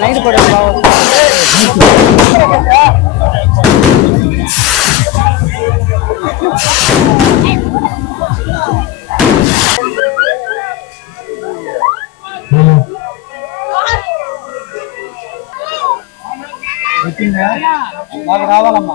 Night పడేది మాకు రావాలమ్మా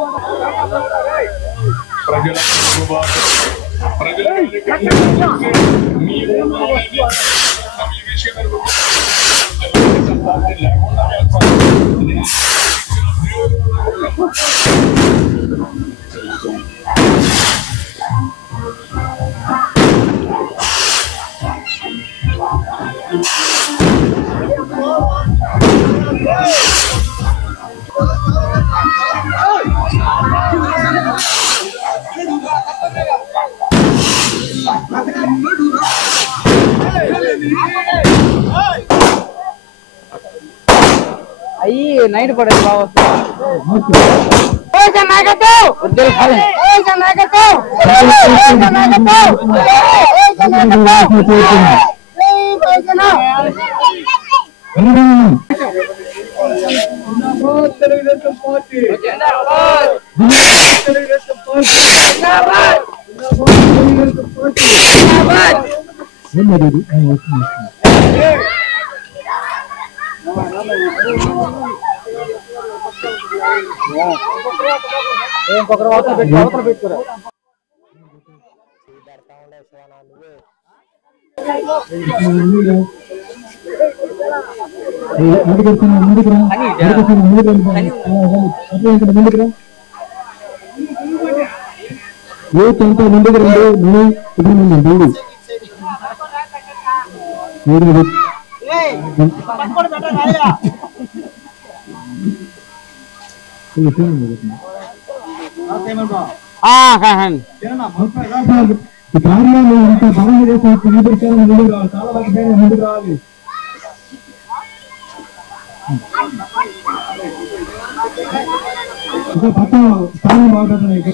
అయ్యి నైట్ పడేది బాగా తెలుగుదేశం పార్టీ ఇంకొకరు అవతల పెట్టుకోరా ముందుకు రావాలి పక్కన స్థానం బాగుంటుంది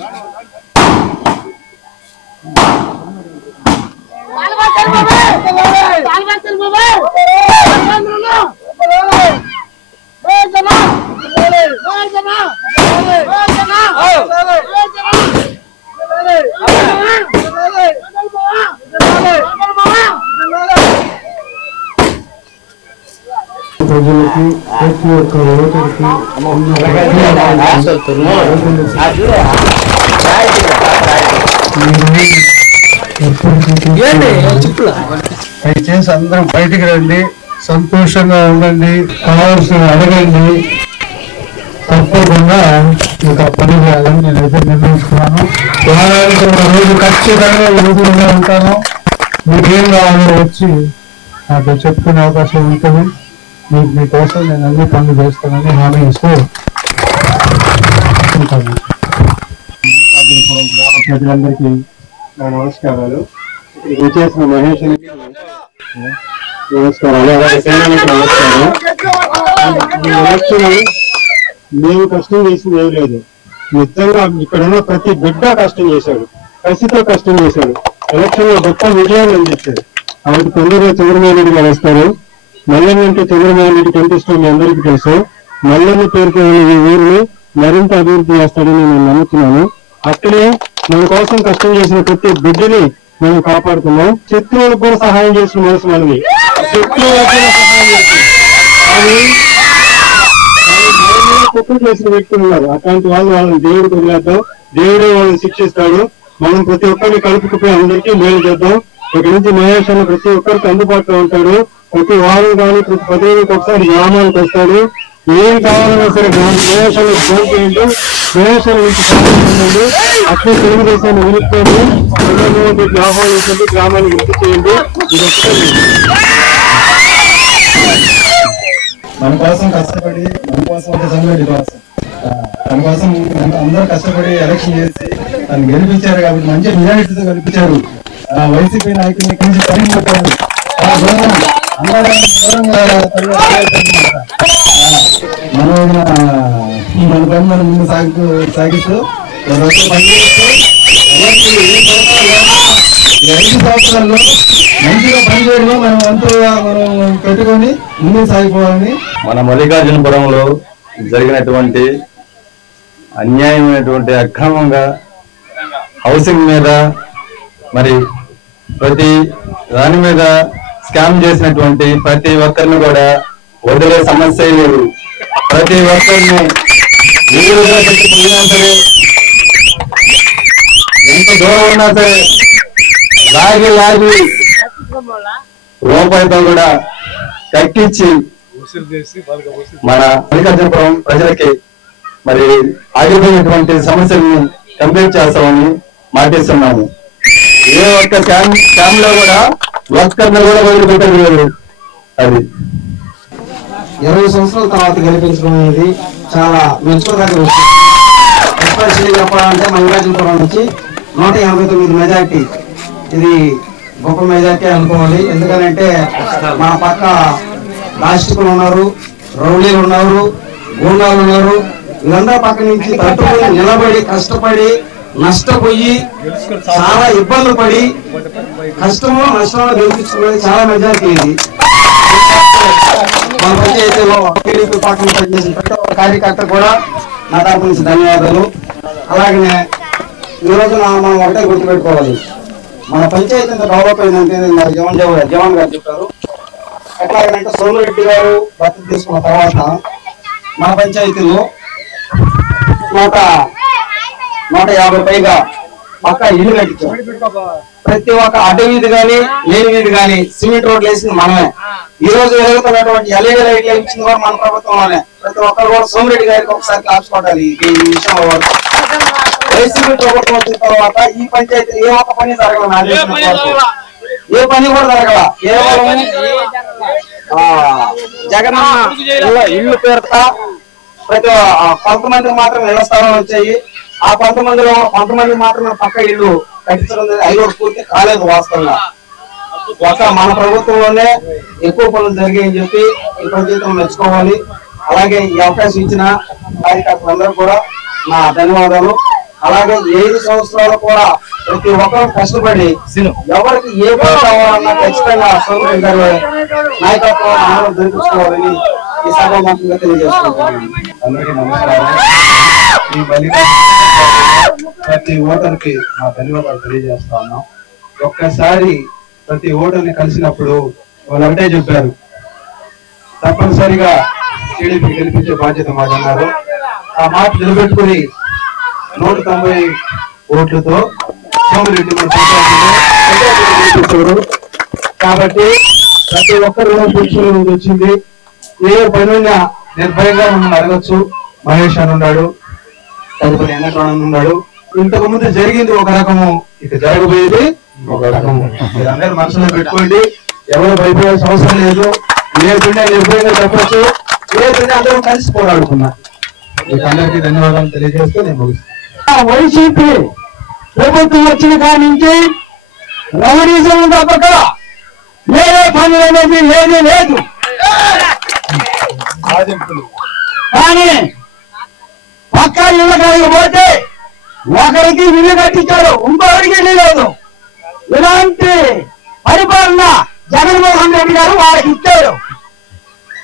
ప్రజలకి ప్రతి ఒక్క ఓటర్కి దయచేసి అందరం బయటికి రండి, సంతోషంగా ఉండండి, కావాల్సిన అడగండి, తప్పకుండా ఇంకా పని చేయాలని నేనైతే నిర్ణయించుకున్నాను. వారానికి ఒక రోజు ఖచ్చితంగా ఊరుగా ఉంటాను. మీకేం కావాలో వచ్చి నాకు చెప్పుకునే అవకాశం ఉంటుంది. మీకోసం నేను అన్ని పనులు చేస్తానని హామీ ఇస్తూ ఉంటాను. ప్రజలందరికీ నా నమస్కారాలు. చేసిన మహేష్ నమస్కారాలు. నమస్కారం. మేము కష్టం చేసింది ఏం లేదు. నిజంగా ఇక్కడున్న ప్రతి బిడ్డ కష్టం చేశాడు, కసితో కష్టం చేశాడు. ఎలక్షన్ లో గొప్ప విజయాన్ని అందించాడు. కాబట్టి తొందరగా చంద్రబాబు నాయుడు గారు వస్తారు. మల్లెని అంటే చంద్రబాబు నాయుడు ఎంత ఇష్టం మీ అందరికీ తెలుసు. మల్లెని పేరుకున్న ఈ ఊరిని మరింత అభివృద్ధి చేస్తాడని నేను నమ్ముతున్నాను. అక్కడే మన కోసం కష్టం చేసిన ప్రతి బిడ్డని మనం కాపాడుతున్నాం. శత్రువులకు కూడా సహాయం చేసిన మనసు మనది. శత్రువులకు కూడా సహాయం చేస్తుంది. కుక్కలు చేసిన వ్యక్తులు ఉన్నారు. అట్లాంటి వాళ్ళని దేవుడికి వదిలేద్దాం. దేవుడే వాళ్ళని శిక్షిస్తాడు. మనం ప్రతి ఒక్కరిని కలుపుకుపోయి అందరికీ మేలు చేద్దాం. ఇక్కడ నుంచి మహేష్ అన్న ప్రతి ఒక్కరికి అందుబాటులో ఉంటాడు. ప్రతి వారం కానీ ప్రతి 10 రోజులకు ఒకసారి గ్రామానికి వస్తాడు. ఏం కావాలన్నా సరే మహేష్ అన్న ఫోన్ చేయండి. మహేష్ అన్న నుంచి సహాయించండి. అట్లే తెలుగుదేశాన్ని విలుపుకోండి. ఆహ్వానించండి, గ్రామాన్ని గుర్తు చేయండి. ఇది ఒకసారి మన కోసం కష్టపడి, మన కోసం ఒక సంఘటి కోసం తన కోసం అందరూ కష్టపడి ఎలక్షన్ చేసి తను గెలిపించారు. కాబట్టి మంచి మెజారిటీతో గెలిపించారు. వైసీపీ నాయకులు ఇక్కడి నుంచి పనిపోతారు. మన పని మనం ముందు సాగిస్తూ పనిచేస్తూ 5 సంవత్సరాల్లో మంచిగా పనిచేయడంలో మనం అంతగా మనం పెట్టుకొని ముందుకు సాగిపోవాలని. మన మల్లికార్జునపురంలో జరిగినటువంటి అన్యాయమైనటువంటి అక్రమంగా హౌసింగ్ మీద మరి ప్రతి దాని మీద స్కామ్ చేసినటువంటి ప్రతి ఒక్కరిని కూడా వదిలే సమస్య లేదు. ప్రతి ఒక్కరిని సరే ఎంత దూరం ఉన్నా సరే లాగి రూపాయితో కూడా కట్టించి మన మల్లికార్జునపురం ప్రజలకి మరి ఆగిపోయినటువంటి సమస్యల్ని కంప్లీట్ చేస్తామని మాటిస్తున్నాము. ఏ ఒక్క క్యాంప్ లో కూడా ఒక్కరిని కూడా వదిలిపెట్టేది లేదు. అది 20 సంవత్సరాల తర్వాత గెలిపించడం అనేది చాలా మెచ్చుకోదగ్గ విషయం. ఎస్పెషల్లీ చెప్పాలంటే మల్లికార్జునపురం నుంచి 189 మెజార్టీ, ఇది గొప్ప మెజార్టీ అనుకోవాలి. ఎందుకంటే మన పక్క రాష్ట్రకులు ఉన్నారు, రౌడీలు ఉన్నారు, గూండాలు ఉన్నారు. వీళ్ళందరూ పక్క నుంచి తట్టుకొని నిలబడి కష్టపడి నష్టపోయి చాలా ఇబ్బందులు పడి కష్టంలో నష్టంలో గెలిపించుకునేది చాలా మెజారిటీ. ఇది మన పంచాయతీలో టీడీపీ పార్టీని పనిచేసిన ప్రతి ఒక్క కార్యకర్త కూడా నా తరపు నుంచి ధన్యవాదాలు. అలాగనే ఈరోజు మనం ఒకటే గుర్తుపెట్టుకోవాలి, మన పంచాయతీ ఎంత డెవలప్ అయిందంటే మరి జవాన్ గారు చెప్పారు. ఎట్లాగంటే సోమిరెడ్డి గారు దత్తత తీసుకున్న తర్వాత మన పంచాయతీలో 150 పైగా పక్క ఇల్లు కట్టించాం. ప్రతి ఒక్క అడ్డ వీధి కానీ లేని వీధి కానీ సిమెంట్ రోడ్లు వేసింది మనమే. ఈ రోజు ఎదుగుతున్నటువంటి ఎల్ఈడి లైట్లు ఇచ్చింది కూడా మన ప్రభుత్వంలోనే. ప్రతి ఒక్కరు కూడా సోమిరెడ్డి గారికి ఒకసారి క్లాస్ కొట్టాలి ఈ విషయంలో. వైసీపీ ప్రభుత్వం వచ్చిన తర్వాత ఈ పంచాయతీ ఏ ఒక్క పని జరగల, నా ఏ పని కూడా జరగల. కేవలం జగనన్న ఇల్లు పేరుతా ప్రతి కొంతమందికి మాత్రం ఇళ్ల స్థలాలు వచ్చాయి. ఆ కొంతమంది మాత్రమే పక్క ఇల్లు కట్టించడం ఐదు పూర్తి కాలేదు. వాస్తవంగా ఒక మన ప్రభుత్వంలోనే ఎక్కువ పనులు జరిగాయని చెప్పి ఈ పంచాయతీలో మెచ్చుకోవాలి. అలాగే ఈ అవకాశం ఇచ్చిన కార్యకర్తలందరూ కూడా నా ధన్యవాదాలు. అలాగే 5 సంవత్సరాలు కూడా ప్రతి ఒక్కరు కష్టపడి ఎవరికి ఏ పని కావాలన్నా ఖచ్చితంగా సోమిరెడ్డి గారు నాయకత్వం ఆనందం జరిపించుకోవాలని ఈ సభాముఖంగా తెలియజేసుకుంటున్నాను. అందరికీ నమస్కారం. ఈ మల్లికార్జున ప్రతి ఓటర్కి నా ధన్యవాదాలు తెలియజేస్తా ఉన్నాం. ఒక్కసారి ప్రతి ఓటర్ని కలిసినప్పుడు వాళ్ళు ఒకటే చెప్పారు, తప్పనిసరిగా టీడీపీ గెలిపించే బాధ్యత మాదన్నారు. ఆ మాట నిలబెట్టుకుని 190 ఓట్లతో సోమిరెడ్డి గెలిపించారు. కాబట్టి ప్రతి ఒక్కరు కూర్చొని వచ్చింది. ఏ పని ఉన్నా నిర్భయంగా మమ్మల్ని అడగచ్చు. మహేష్ అని ఉన్నాడు, తదుపరి ఎన్నట్టు ఉన్నాడు. ఇంతకు ముందు జరిగింది ఒక రకము, ఇక జరగబోయేది ఒక రకము. మీరందరూ మనసులో పెట్టుకోండి. ఎవరు భయపడాల్సిన అవసరం లేదు. ఏ పిండి నిర్భయంగా చెప్పచ్చు, ఏ పిండి అందరూ కలిసి పోరాడుకున్నా. మీకు అందరికీ ధన్యవాదాలు తెలియజేస్తూ నేను ముగిస్తాను. వైసీపీ ప్రభుత్వం వచ్చిన కాడి నుంచి రౌడీజం తప్పక వేరే పని అనేది లేనే లేదు. కానీ పక్క ఇళ్ళ కాడికి పోతే ఒకరికి ఇల్లు కట్టించారు, ఇంకొకరికి ఇల్లు లేదు. ఇలాంటి పరిపాలన జగన్మోహన్ రెడ్డి గారు వాళ్ళకి ఇచ్చారు.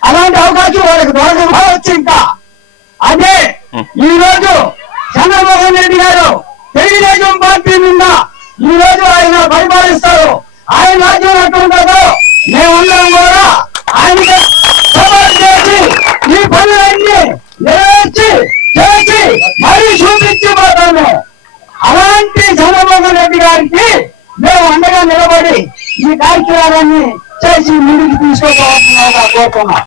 అలాంటి అవకాశం వాళ్ళకి దొరకవచ్చు. ఇంకా అదే ఈ రోజు చంద్రబాబు రెడ్డి గారు తెలుగుదేశం పార్టీ మీద ఈ రోజు ఆయన పరిపాలిస్తారు. ఆయన రాజ్యం ఎట్లుంటుందో మేమందరం కూడా ఆయనకి సపోర్ట్ చేసి ఈ పనులన్నీ నెరవేర్చి చేసి మరీ చూపించిపోతాము. అలాంటి చంద్రబాబు రెడ్డి గారికి మేము అండగా నిలబడి ఈ కార్యక్రమాన్ని చేసి ముందుకు తీసుకోవాలని కోరుతున్నాం.